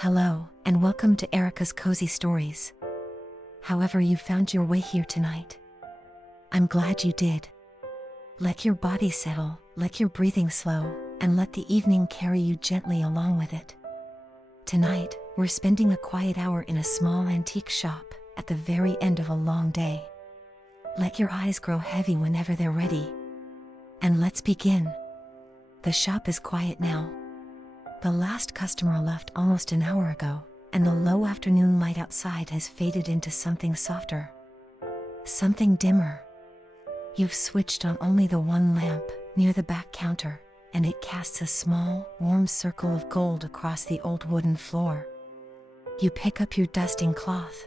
Hello, and welcome to Erika's Cozy Stories. However you found your way here tonight, I'm glad you did. Let your body settle, let your breathing slow, and let the evening carry you gently along with it. Tonight, we're spending a quiet hour in a small antique shop at the very end of a long day. Let your eyes grow heavy whenever they're ready. And let's begin. The shop is quiet now. The last customer left almost an hour ago, and the low afternoon light outside has faded into something softer. Something dimmer. You've switched on only the one lamp near the back counter, and it casts a small, warm circle of gold across the old wooden floor. You pick up your dusting cloth.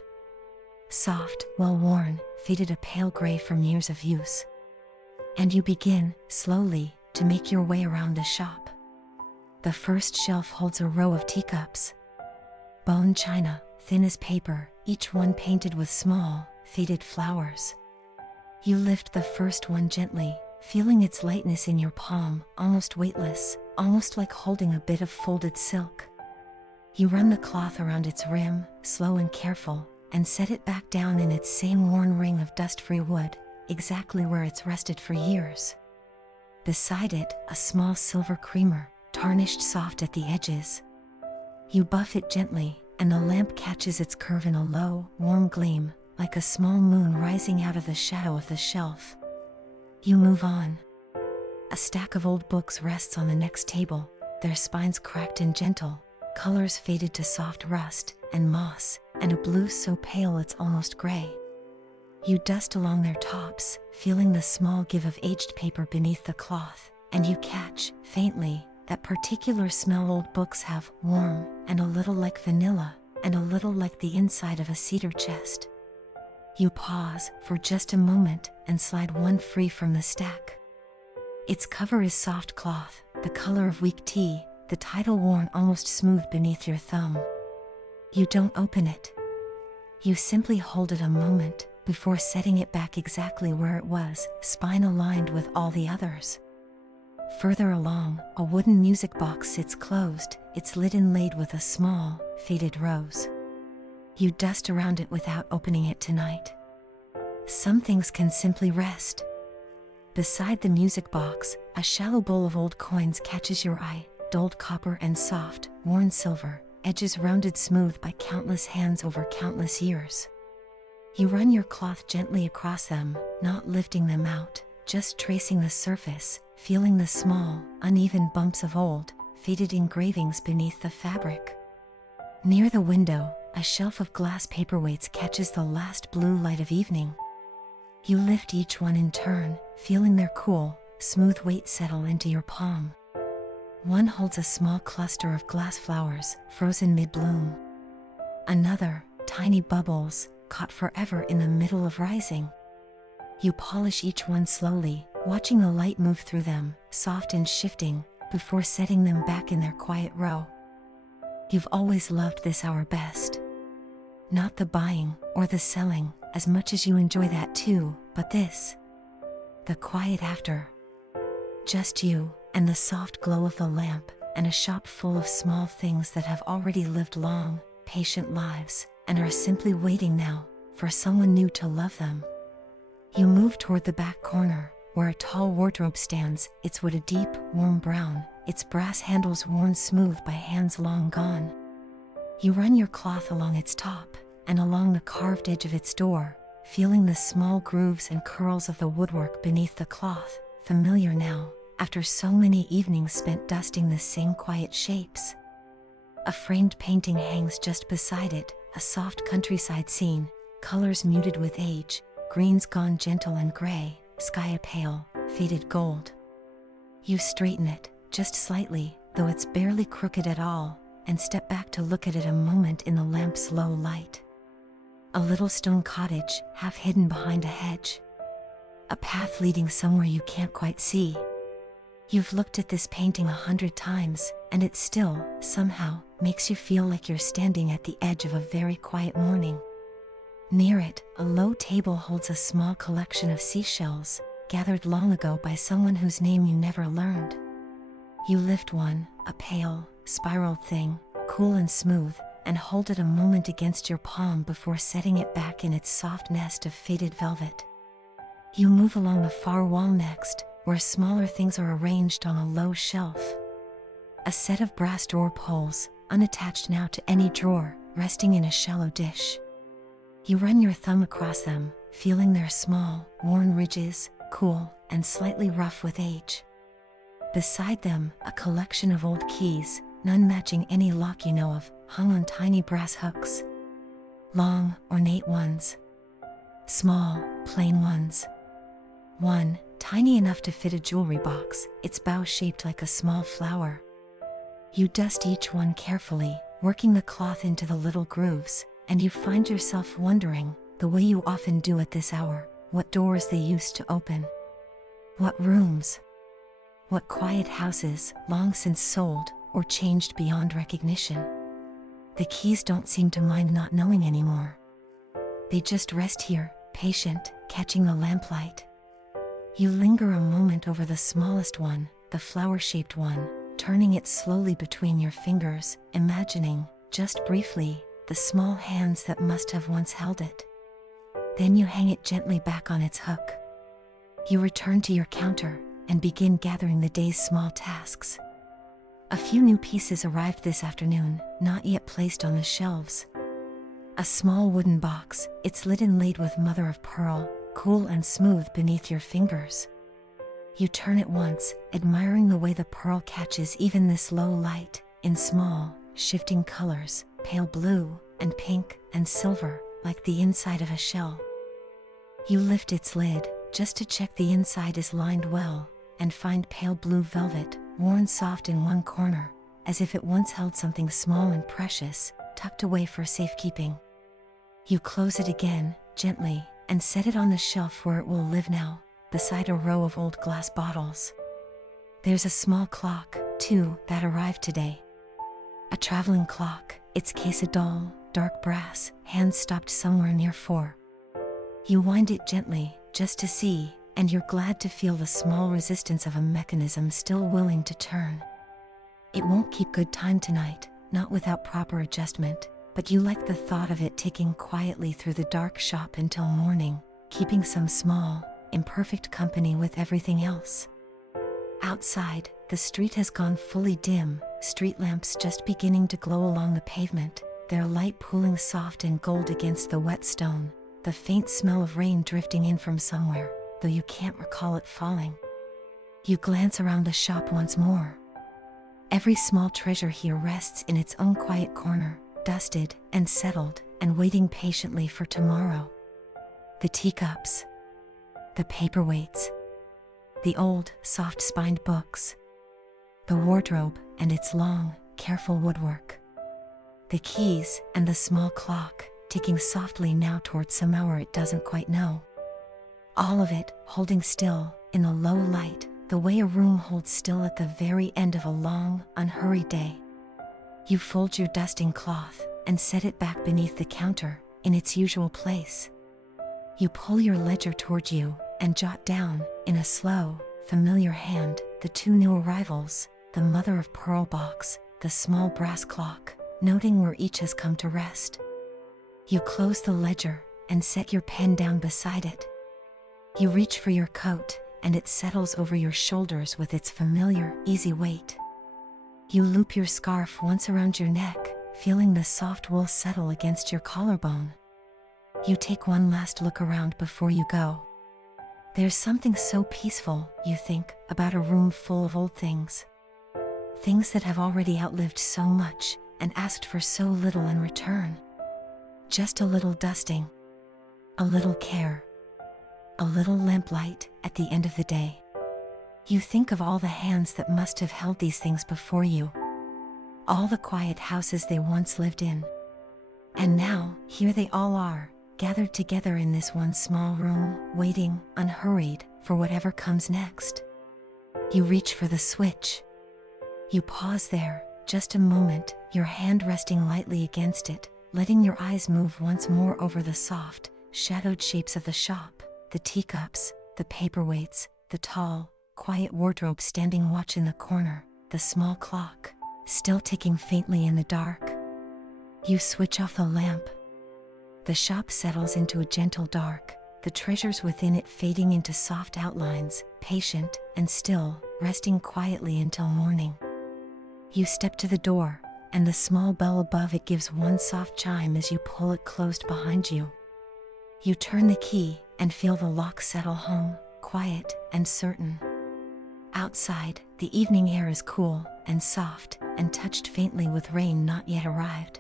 Soft, well-worn, faded a pale gray from years of use. And you begin, slowly, to make your way around the shop. The first shelf holds a row of teacups. Bone china, thin as paper, each one painted with small, faded flowers. You lift the first one gently, feeling its lightness in your palm, almost weightless, almost like holding a bit of folded silk. You run the cloth around its rim, slow and careful, and set it back down in its same worn ring of dust-free wood, exactly where it's rested for years. Beside it, a small silver creamer, tarnished soft at the edges. You buff it gently, and the lamp catches its curve in a low, warm gleam, like a small moon rising out of the shadow of the shelf. You move on. A stack of old books rests on the next table, their spines cracked and gentle, colors faded to soft rust and moss, and a blue so pale it's almost gray. You dust along their tops, feeling the small give of aged paper beneath the cloth, and you catch, faintly, that particular smell old books have, warm, and a little like vanilla, and a little like the inside of a cedar chest. You pause for just a moment and slide one free from the stack. Its cover is soft cloth, the color of weak tea, the title worn almost smooth beneath your thumb. You don't open it. You simply hold it a moment before setting it back exactly where it was, spine aligned with all the others. Further along, a wooden music box sits closed, its lid inlaid with a small, faded rose. You dust around it without opening it tonight. Some things can simply rest. Beside the music box, a shallow bowl of old coins catches your eye, dulled copper and soft, worn silver, edges rounded smooth by countless hands over countless years. You run your cloth gently across them, not lifting them out, just tracing the surface, feeling the small, uneven bumps of old, faded engravings beneath the fabric. Near the window, a shelf of glass paperweights catches the last blue light of evening. You lift each one in turn, feeling their cool, smooth weight settle into your palm. One holds a small cluster of glass flowers, frozen mid-bloom. Another, tiny bubbles, caught forever in the middle of rising. You polish each one slowly, watching the light move through them, soft and shifting, before setting them back in their quiet row. You've always loved this hour best. Not the buying or the selling, as much as you enjoy that too, but this. The quiet after. Just you, and the soft glow of the lamp, and a shop full of small things that have already lived long, patient lives, and are simply waiting now, for someone new to love them. You move toward the back corner, where a tall wardrobe stands, its wood a deep, warm brown, its brass handles worn smooth by hands long gone. You run your cloth along its top, and along the carved edge of its door, feeling the small grooves and curls of the woodwork beneath the cloth, familiar now, after so many evenings spent dusting the same quiet shapes. A framed painting hangs just beside it, a soft countryside scene, colors muted with age, greens gone gentle and gray, sky a pale, faded gold. You straighten it, just slightly, though it's barely crooked at all, and step back to look at it a moment in the lamp's low light. A little stone cottage, half hidden behind a hedge. A path leading somewhere you can't quite see. You've looked at this painting 100 times, and it still, somehow, makes you feel like you're standing at the edge of a very quiet morning. Near it, a low table holds a small collection of seashells, gathered long ago by someone whose name you never learned. You lift one, a pale, spiraled thing, cool and smooth, and hold it a moment against your palm before setting it back in its soft nest of faded velvet. You move along the far wall next, where smaller things are arranged on a low shelf. A set of brass door pulls, unattached now to any drawer, resting in a shallow dish. You run your thumb across them, feeling their small, worn ridges, cool, and slightly rough with age. Beside them, a collection of old keys, none matching any lock you know of, hung on tiny brass hooks. Long, ornate ones. Small, plain ones. One, tiny enough to fit a jewelry box, its bow shaped like a small flower. You dust each one carefully, working the cloth into the little grooves, and you find yourself wondering, the way you often do at this hour, what doors they used to open. What rooms? What quiet houses, long since sold, or changed beyond recognition. The keys don't seem to mind not knowing anymore. They just rest here, patient, catching the lamplight. You linger a moment over the smallest one, the flower-shaped one, turning it slowly between your fingers, imagining, just briefly, the small hands that must have once held it. Then you hang it gently back on its hook. You return to your counter, and begin gathering the day's small tasks. A few new pieces arrived this afternoon, not yet placed on the shelves. A small wooden box, its lid inlaid with mother of pearl, cool and smooth beneath your fingers. You turn it once, admiring the way the pearl catches even this low light, in small, shifting colors, pale blue, and pink, and silver, like the inside of a shell. You lift its lid, just to check the inside is lined well, and find pale blue velvet, worn soft in one corner, as if it once held something small and precious, tucked away for safekeeping. You close it again, gently, and set it on the shelf where it will live now, beside a row of old glass bottles. There's a small clock, too, that arrived today. A traveling clock, its case a dull, dark brass, hand stopped somewhere near 4. You wind it gently, just to see, and you're glad to feel the small resistance of a mechanism still willing to turn. It won't keep good time tonight, not without proper adjustment, but you like the thought of it ticking quietly through the dark shop until morning, keeping some small, imperfect company with everything else. Outside, the street has gone fully dim, street lamps just beginning to glow along the pavement, their light pooling soft and gold against the wet stone, the faint smell of rain drifting in from somewhere, though you can't recall it falling. You glance around the shop once more. Every small treasure here rests in its own quiet corner, dusted and settled, and waiting patiently for tomorrow. The teacups. The paperweights. The old, soft-spined books. The wardrobe and its long, careful woodwork. The keys and the small clock, ticking softly now towards some hour it doesn't quite know. All of it, holding still, in the low light, the way a room holds still at the very end of a long, unhurried day. You fold your dusting cloth, and set it back beneath the counter, in its usual place. You pull your ledger toward you, and jot down, in a slow, familiar hand, the 2 new arrivals, the mother of pearl box, the small brass clock, noting where each has come to rest. You close the ledger, and set your pen down beside it. You reach for your coat, and it settles over your shoulders with its familiar, easy weight. You loop your scarf once around your neck, feeling the soft wool settle against your collarbone. You take one last look around before you go. There's something so peaceful, you think, about a room full of old things. Things that have already outlived so much, and asked for so little in return. Just a little dusting. A little care. A little lamplight at the end of the day. You think of all the hands that must have held these things before you. All the quiet houses they once lived in. And now, here they all are, gathered together in this one small room, waiting, unhurried, for whatever comes next. You reach for the switch. You pause there, just a moment, your hand resting lightly against it, letting your eyes move once more over the soft, shadowed shapes of the shop, the teacups, the paperweights, the tall, quiet wardrobe standing watch in the corner, the small clock, still ticking faintly in the dark. You switch off the lamp. The shop settles into a gentle dark, the treasures within it fading into soft outlines, patient and still, resting quietly until morning. You step to the door, and the small bell above it gives one soft chime as you pull it closed behind you. You turn the key and feel the lock settle home, quiet and certain. Outside, the evening air is cool and soft and touched faintly with rain not yet arrived.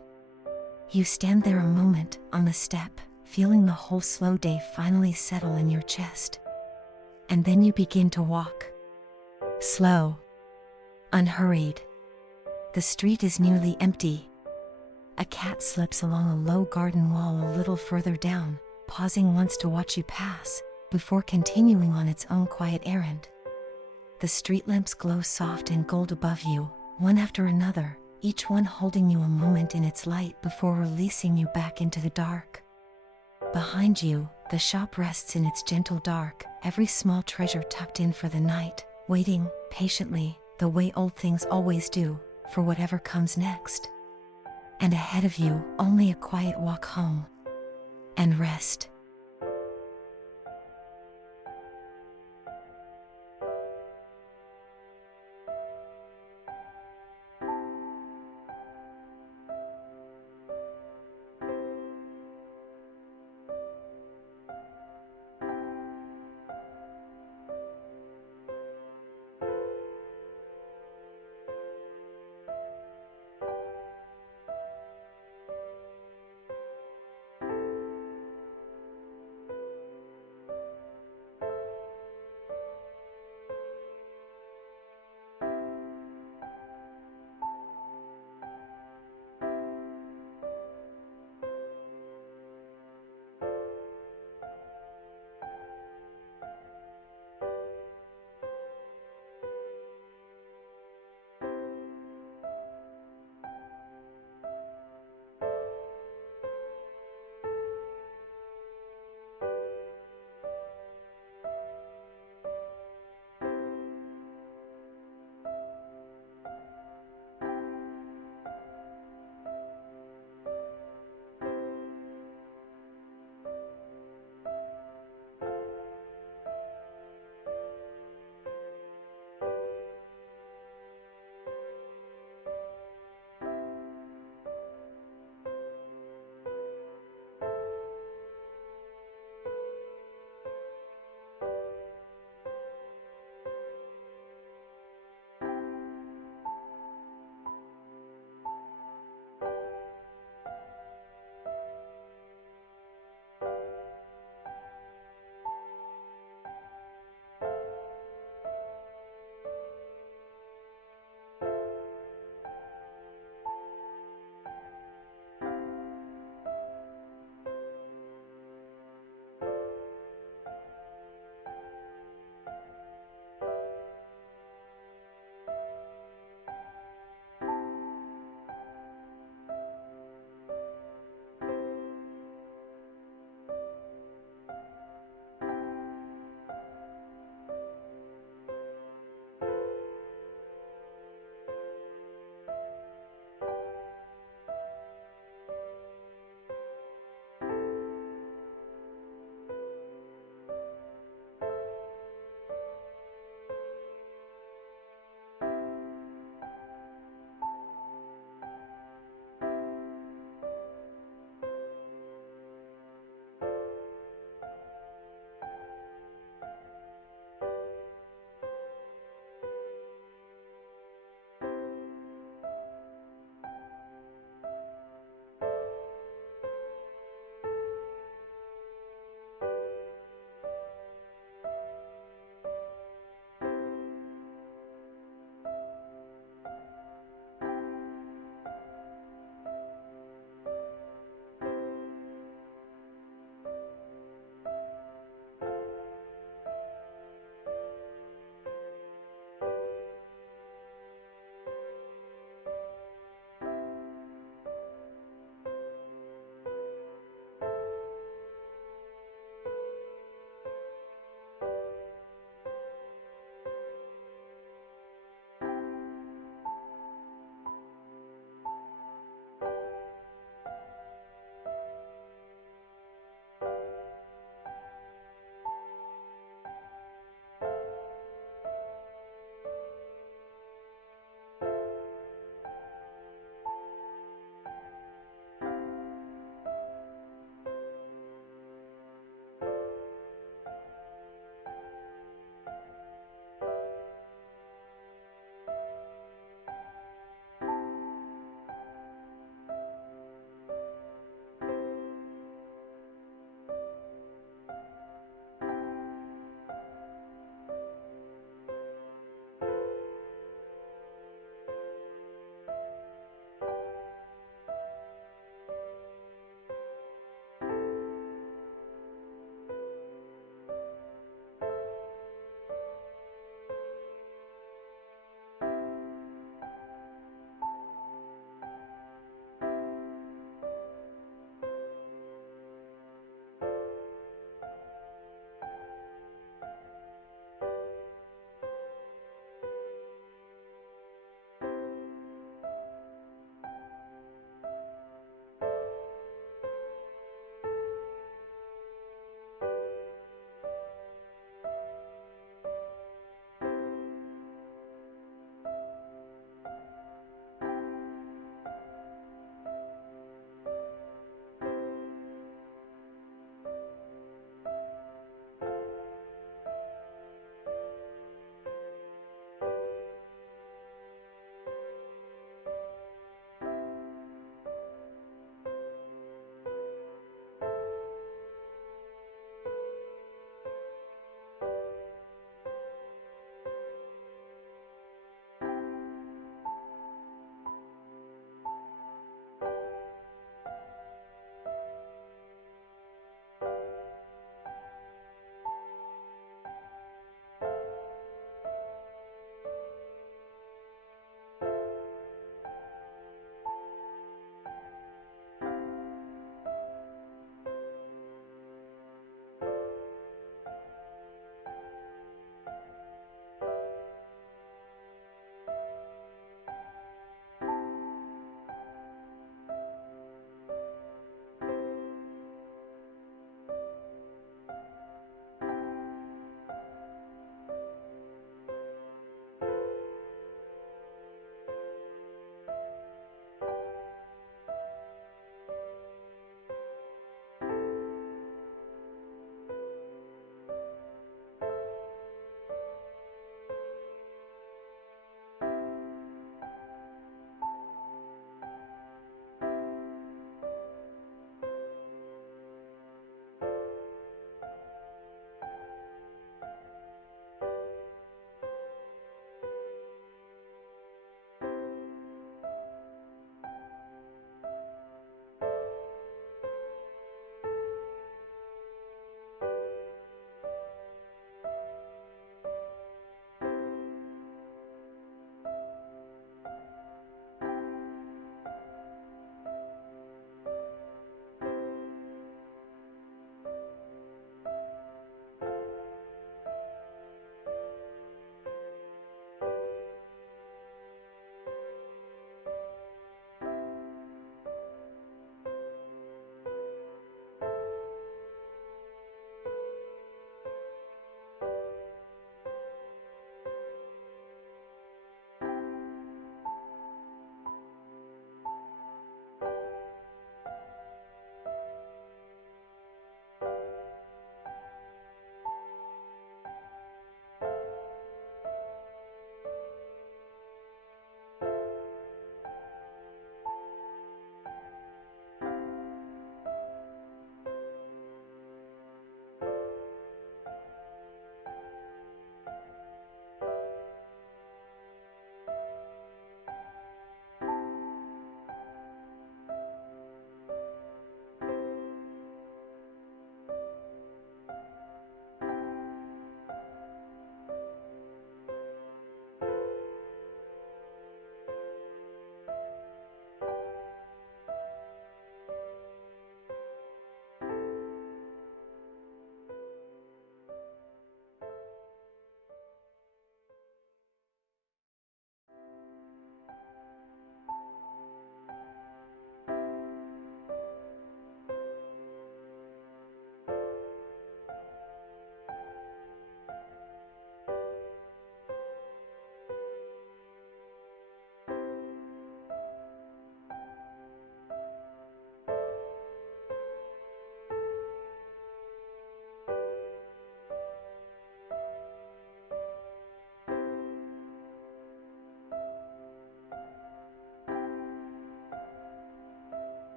You stand there a moment on the step, feeling the whole slow day finally settle in your chest. And then you begin to walk. Slow. Unhurried. The street is nearly empty. A cat slips along a low garden wall a little further down, pausing once to watch you pass, before continuing on its own quiet errand. The street lamps glow soft and gold above you, one after another, each one holding you a moment in its light before releasing you back into the dark. Behind you, the shop rests in its gentle dark, every small treasure tucked in for the night, waiting, patiently, the way old things always do, for whatever comes next. And ahead of you, only a quiet walk home. And rest.